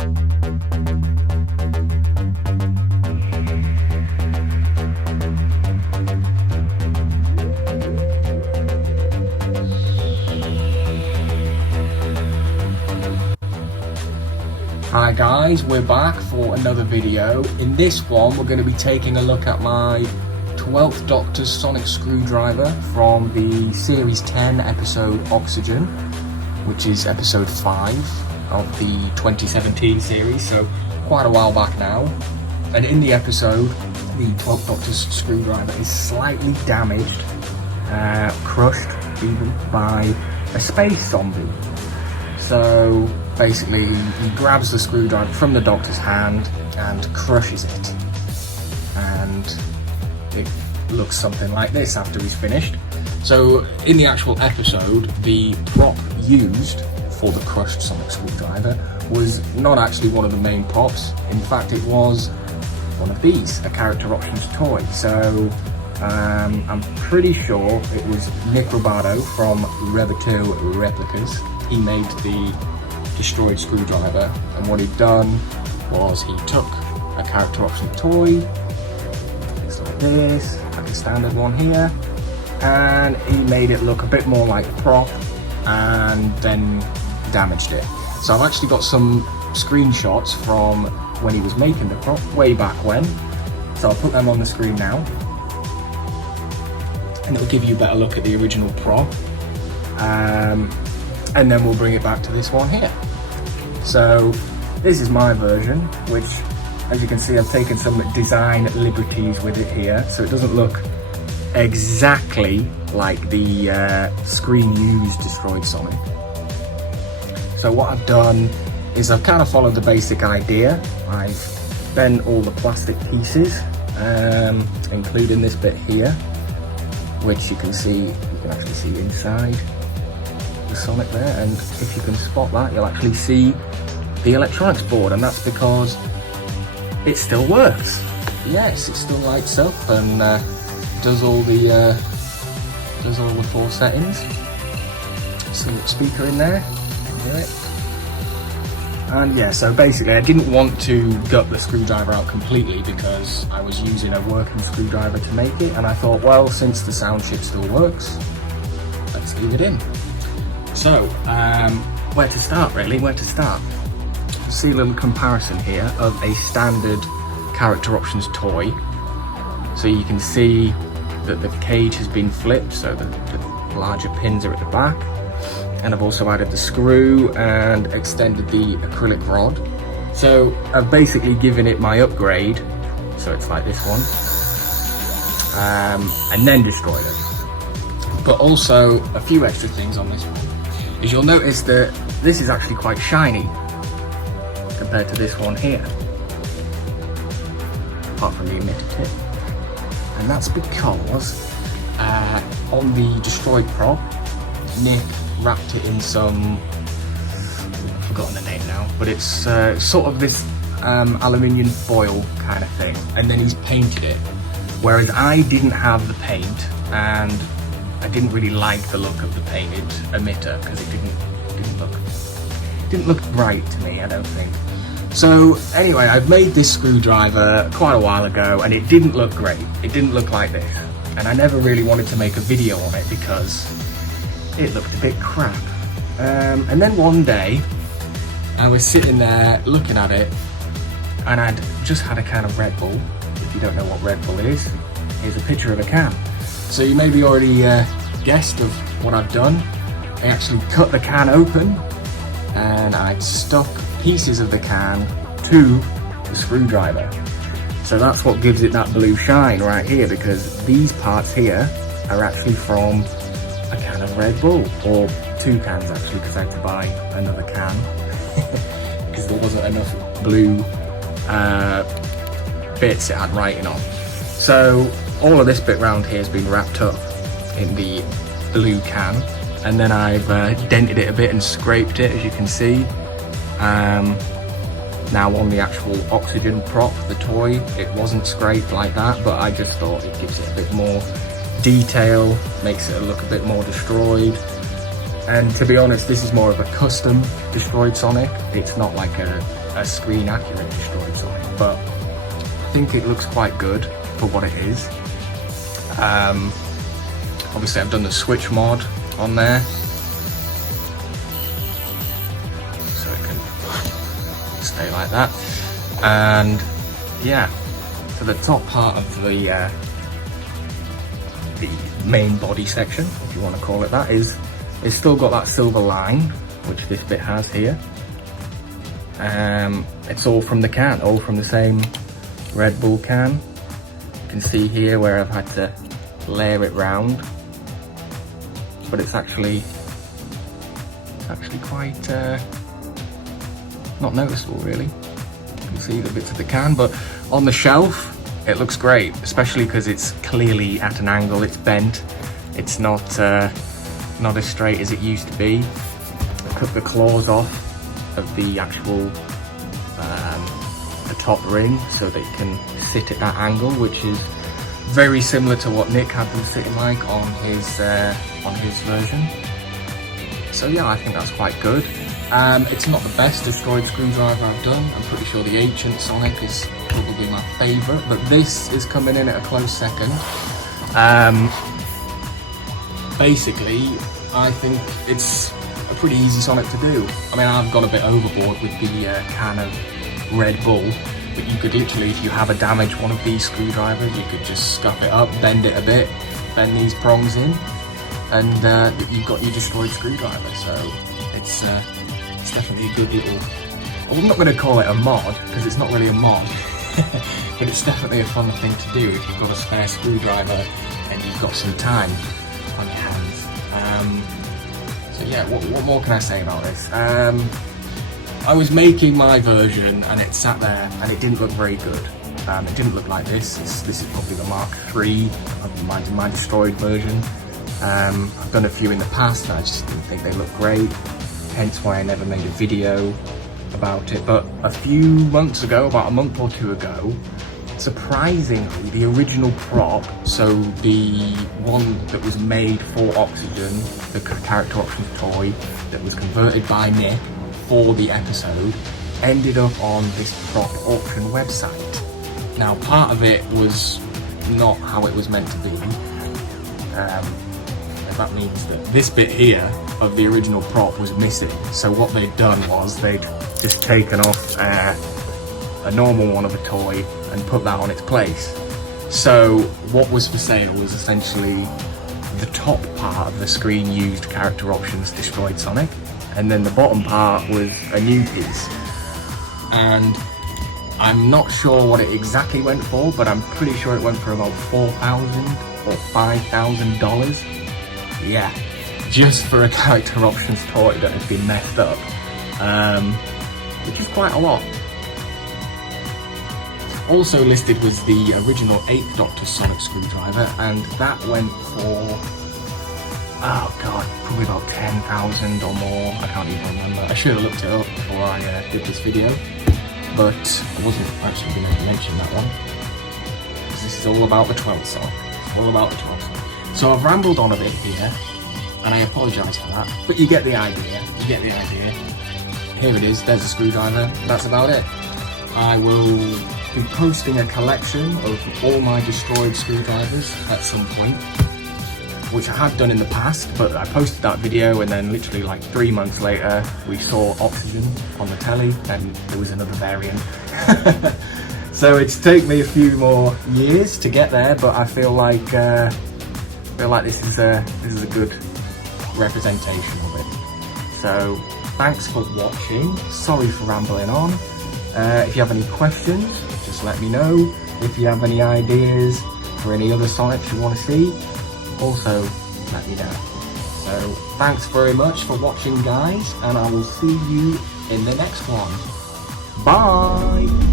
Hi guys, we're back for another video. In this one we're going to be taking a look at my 12th Doctor sonic screwdriver from the Series 10 episode Oxygen, which is episode 5 of the 2017 series, so quite a while back now. And in the episode, the 12th Doctor's screwdriver is slightly damaged, crushed even, by a space zombie. So basically, he grabs the screwdriver from the Doctor's hand and crushes it. And it looks something like this after he's finished. So in the actual episode, the prop used for the crushed sonic screwdriver was not actually one of the main props. In fact, it was one of these, a character options toy. So I'm pretty sure it was Nick Robato from Rebato Replicas. He made the destroyed screwdriver, and what he'd done was he took a character option toy, looks like this, like a standard one here, and he made it look a bit more like a prop and then damaged it. So I've actually got some screenshots from when he was making the prop way back when, so I'll put them on the screen now and it'll give you a better look at the original prop. And then we'll bring it back to this one here. So this is my version, which, as you can see, I've taken some design liberties with it here, so it doesn't look exactly like the screen used destroyed Sonic. So what I've done is I've kind of followed the basic idea. I've bent all the plastic pieces, including this bit here, which you can actually see inside the Sonic there, and if you can spot that, you'll actually see the electronics board, and that's because it still works. Yes, it still lights up and does all the 4 settings. So speaker in there, hear it. And yeah, so basically I didn't want to gut the screwdriver out completely because I was using a working screwdriver to make it, and I thought, well, since the sound chip still works, let's leave it in. So, where to start really, where to start? See a little comparison here of a standard character options toy. So you can see that the cage has been flipped, so the larger pins are at the back. And I've also added the screw and extended the acrylic rod. So I've basically given it my upgrade, so it's like this one, and then destroyed it. But also a few extra things on this one. Is you'll notice that this is actually quite shiny compared to this one here, apart from the emitter tip. And that's because on the destroyed prop, Nick wrapped it in some, I've forgotten the name now, but it's sort of this aluminium foil kind of thing, and then he's painted it, whereas I didn't have the paint, and I didn't really like the look of the painted emitter because it didn't look right to me, I don't think. So anyway, I've made this screwdriver quite a while ago and it didn't look great. It didn't look like this, and I never really wanted to make a video on it because it looked a bit crap. And then one day I was sitting there looking at it, and I'd just had a can of Red Bull. If you don't know what Red Bull is, here's a picture of a can. So you maybe already guessed of what I've done. I actually cut the can open and I'd stuck pieces of the can to the screwdriver. So that's what gives it that blue shine right here, because these parts here are actually from a can of Red Bull, or 2 cans actually, because I had to buy another can because there wasn't enough blue bits it had writing on. So all of this bit round here has been wrapped up in the blue can, and then I've dented it a bit and scraped it, as you can see. Now on the actual Oxygen prop, the toy, it wasn't scraped like that, but I just thought it gives it a bit more detail, makes it look a bit more destroyed. And to be honest, this is more of a custom destroyed Sonic. It's not like a a screen accurate destroyed Sonic, but I think it looks quite good for what it is. Obviously I've done the switch mod on there, so it can stay like that. And yeah, so the top part of the main body section, if you want to call it that, is it's still got that silver line, which this bit has here. It's all from the can, all from the same Red Bull can. You can see here where I've had to layer it round, but it's actually quite not noticeable really. You can see the bits of the can, but on the shelf it looks great, especially because it's clearly at an angle, it's bent, it's not as straight as it used to be. I cut the claws off of the actual the top ring so they can sit at that angle, which is very similar to what Nick had them sitting like on his version. So yeah, I think that's quite good. It's not the best destroyed screwdriver I've done. I'm pretty sure the Ancient Sonic is probably my favourite, but this is coming in at a close second. Basically, I think it's a pretty easy Sonic to do. I mean, I've gone a bit overboard with the can of Red Bull, but you could literally, if you have a damaged one of these screwdrivers, you could just scuff it up, bend it a bit, bend these prongs in, and you've got your destroyed screwdriver. So it's definitely a good little, well, I'm not going to call it a mod, because it's not really a mod, but it's definitely a fun thing to do if you've got a spare screwdriver and you've got some time on your hands. So yeah, what more can I say about this? I was making my version and it sat there and it didn't look very good. It didn't look like this. This is probably the Mark III of my destroyed version. I've done a few in the past and I just didn't think they looked great, hence why I never made a video about it. But a few months ago, about a month or two ago, surprisingly, the original prop, so the one that was made for Oxygen, the character options toy that was converted by Nick for the episode, ended up on this prop auction website. Now, part of it was not how it was meant to be. That means that this bit here of the original prop was missing. So what they'd done was they'd just taken off a normal one of a toy and put that on its place. So what was for sale was essentially the top part of the screen used character options destroyed Sonic, and then the bottom part was a new piece. And I'm not sure what it exactly went for, but I'm pretty sure it went for about $4,000 or $5,000. Yeah, just for a character options toy that has been messed up, which is quite a lot. Also listed was the original 8th Doctor Sonic screwdriver, and that went for, oh god, probably about 10,000 or more. I can't even remember. I should have looked it up before I did this video, but I wasn't actually going to mention that one, because this is all about the 12th Sonic. It's all about the 12th Sonic. So I've rambled on a bit here, and I apologise for that, but you get the idea. You get the idea. Here it is. There's a screwdriver. That's about it. I will be posting a collection of all my destroyed screwdrivers at some point, which I have done in the past, but I posted that video and then literally like 3 months later we saw Oxygen on the telly and there was another variant. So it's taken me a few more years to get there, but I feel like this is a good representation of it. So thanks for watching. Sorry for rambling on. If you have any questions, just let me know. If you have any ideas for any other Sonics you want to see, also let me know. So thanks very much for watching, guys, and I will see you in the next one. Bye!